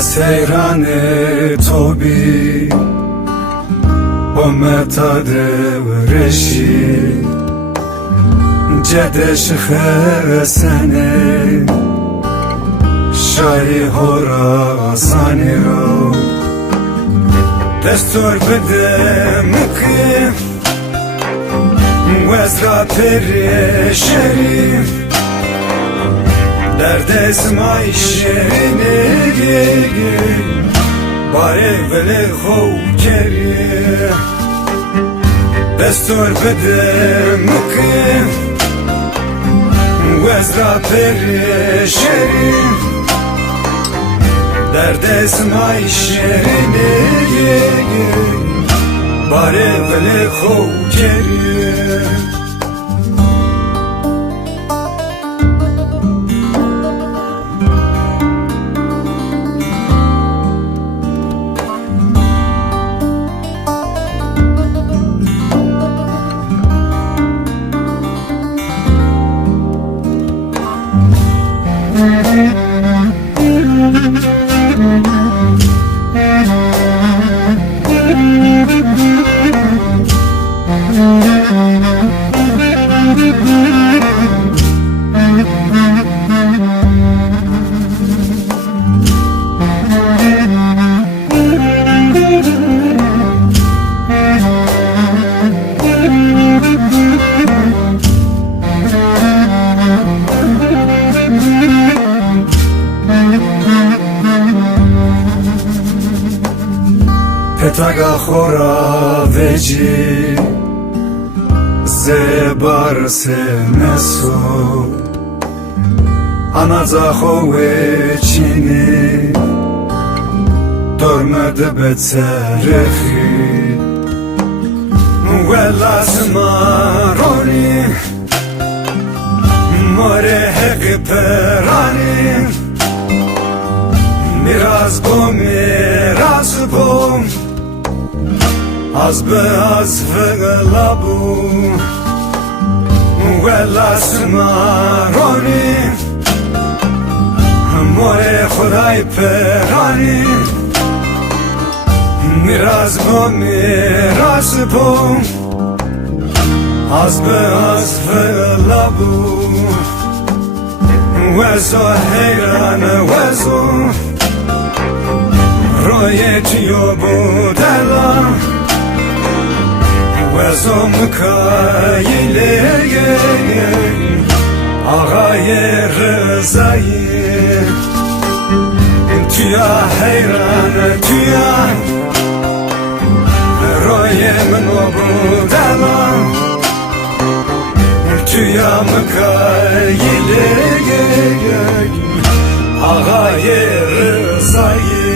سیران توبی با متاد ورشی جدش خسنه شای هراسانی رو دستور بده مکه وزرا پر شریف در دستمای شیرینه باره ولی خوب کری دستور بده مکه وزرا پر شریف در دستمای شیرینه باره ولی خوب کری پتاگا خورا وجی زبار سمسو آنازا خوی چینی درمد بترخی ولاس مارونی ماره حق پرانی میراز بوم میراز بوم از به از فغلابو ولاس مارونی ماره خدای پرانی میراز بوم میراز بوم از به از فغلابو وزو حیران وزو رویتیو بودلا وزو مکایله آقای رضایی تویا حیران تویا روی منو بودلا تویا مکایله آقای رضایی